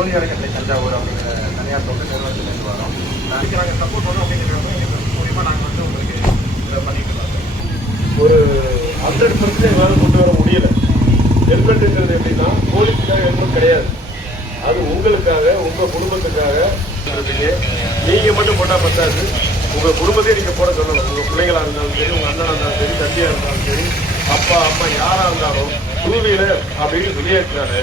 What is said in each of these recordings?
ஜோதி அறக்கட்டளை தஞ்சாவூர் அப்படிங்கிற தனியார் தொண்டு நிறுவனத்திலிருந்து வரோம். அதுக்கு நாங்கள் சப்போர்ட் பண்ணோம் அப்படிங்கிறப்ப எங்கள் மூலியமாக நாங்கள் வந்து உங்களுக்கு இதை பண்ணிட்டு இருக்கோம். ஒரு 100% எங்களால் கொண்டு வர முடியல. ஹெல்மெட்டுங்கிறது எப்படின்னா போலீஸுக்காக ஹெல்மெட் கிடையாது, அது உங்களுக்காக உங்கள் குடும்பத்துக்காக. நீங்கள் மட்டும் போட்டால் பத்தாது, உங்கள் குடும்பத்தையும் நீங்கள் போட சொல்லணும். உங்கள் பிள்ளைகளாக இருந்தாலும் சரி, உங்கள் அண்ணனாக இருந்தாலும் சரி, தம்பியாக இருந்தாலும் சரி, அப்பா அம்மா யாராக இருந்தாலும் டூ வீலர் அப்படின்னு சொல்லியாச்சுனாலே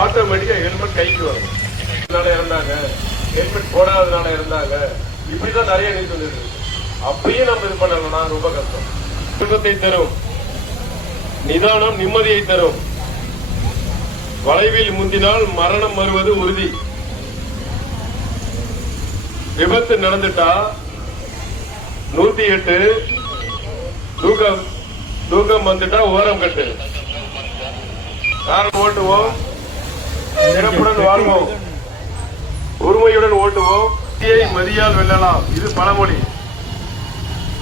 ஆட்டோமேட்டிக்காக ஹெல்மெட் கைக்கு வரும். இதனால இருந்தாங்க, ஹெல்மெட் போடாததுனால இருந்தாங்க, இப்படிதான் நிறைய நியூஸ் வந்துருக்கு. அப்படியே நம்ம இது பண்ணலன்னா ரொம்ப கஷ்டம். சுகத்தை தரும், நிதானம் நிம்மதியை தரும். வளைவில் முந்தினால் மரணம் வருவது உறுதி. விபத்து நடந்துட்டா 108 தூக்கம் வந்துட்டா ஓரம் கட்டு. காரணம் ஓட்டுவோம், சிறப்புடன் வாழ்வோம், உரிமையுடன் ஓட்டுவோம். விதியை மதியால் வெல்லலாம், இது பழமொழி.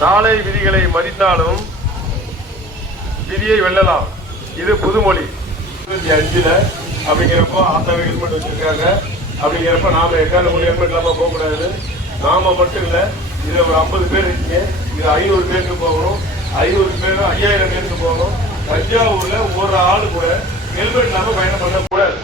சாலை விதிகளை மதித்தாலும் விதியை வெல்லலாம், இது புதுமொழி. 25 அப்படிங்கிறப்போ ஆட்டோவை ஹெல்மெட் வச்சிருக்காங்க. அப்படிங்கிறப்ப நாம எக்கான மொழி ஹெல்மெட் இல்லாம போக கூடாது. நாம மட்டும் இல்ல, இதுல ஒரு 50 பேர் இருக்கீங்க, இது 500 பேருக்கு போகணும், 500 பேர் 5000 பேருக்கு போகணும். தஞ்சாவூர்ல ஒரு ஆளு கூட ஹெல்மெட் இல்லாம பயணம் பண்ணக்கூடாது.